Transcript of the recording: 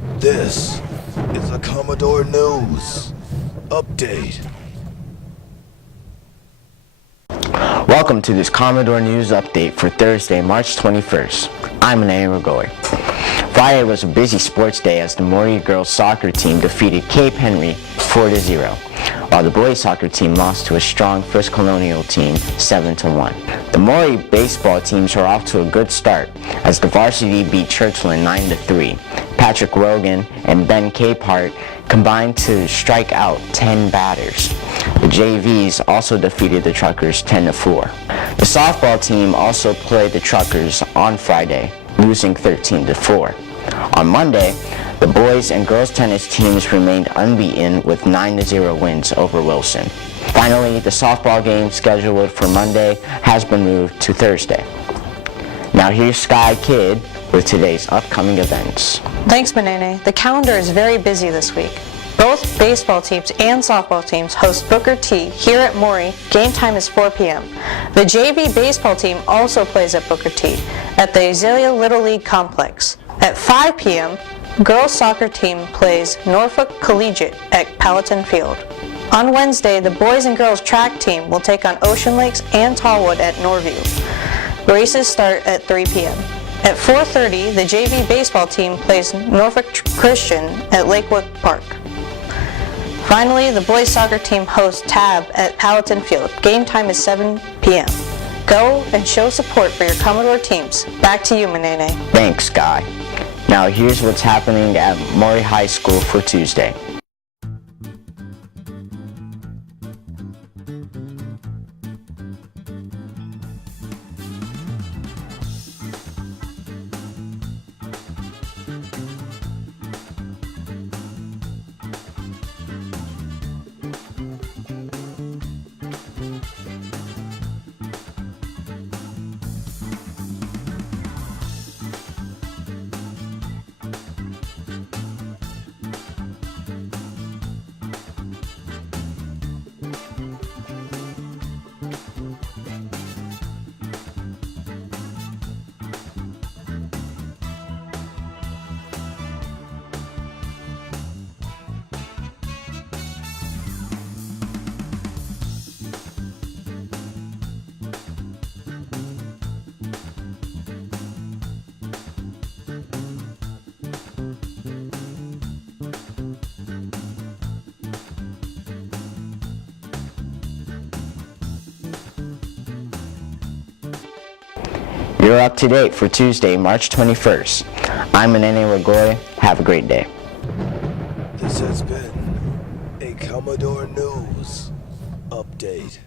This is a Commodore News Update. Welcome to this Commodore News Update for Thursday, March 21st. I'm Maury High School. Friday was a busy sports day as the Maury girls soccer team defeated Cape Henry 4-0, while the boys soccer team lost to a strong First Colonial team 7-1. The Maury baseball teams are off to a good start as the varsity beat Churchland 9-3. Patrick Rogan and Ben Capehart combined to strike out 10 batters. The JVs also defeated the Truckers 10-4. The softball team also played the Truckers on Friday, losing 13-4. On Monday, the boys and girls tennis teams remained unbeaten with 9-0 wins over Wilson. Finally, the softball game scheduled for Monday has been moved to Thursday. Now here's Sky Kid with today's upcoming events. Thanks, Manene. The calendar is very busy this week. Both baseball teams and softball teams host Booker T here at Maury. Game time is 4 p.m. The JV baseball team also plays at Booker T at the Azalea Little League Complex. At 5 p.m., girls soccer team plays Norfolk Collegiate at Palatine Field. On Wednesday, the boys and girls track team will take on Ocean Lakes and Tallwood at Norview. Races start at 3 p.m. At 4:30, the JV baseball team plays Norfolk Christian at Lakewood Park. Finally, the boys soccer team hosts TAB at Palatine Field. Game time is 7 p.m. Go and show support for your Commodore teams. Back to you, Manene. Thanks, Sky. Now here's what's happening at Maury High School for Tuesday. You're up to date for Tuesday, March 21st. I'm Manene Ragoy. Have a great day. This has been a Commodore News Update.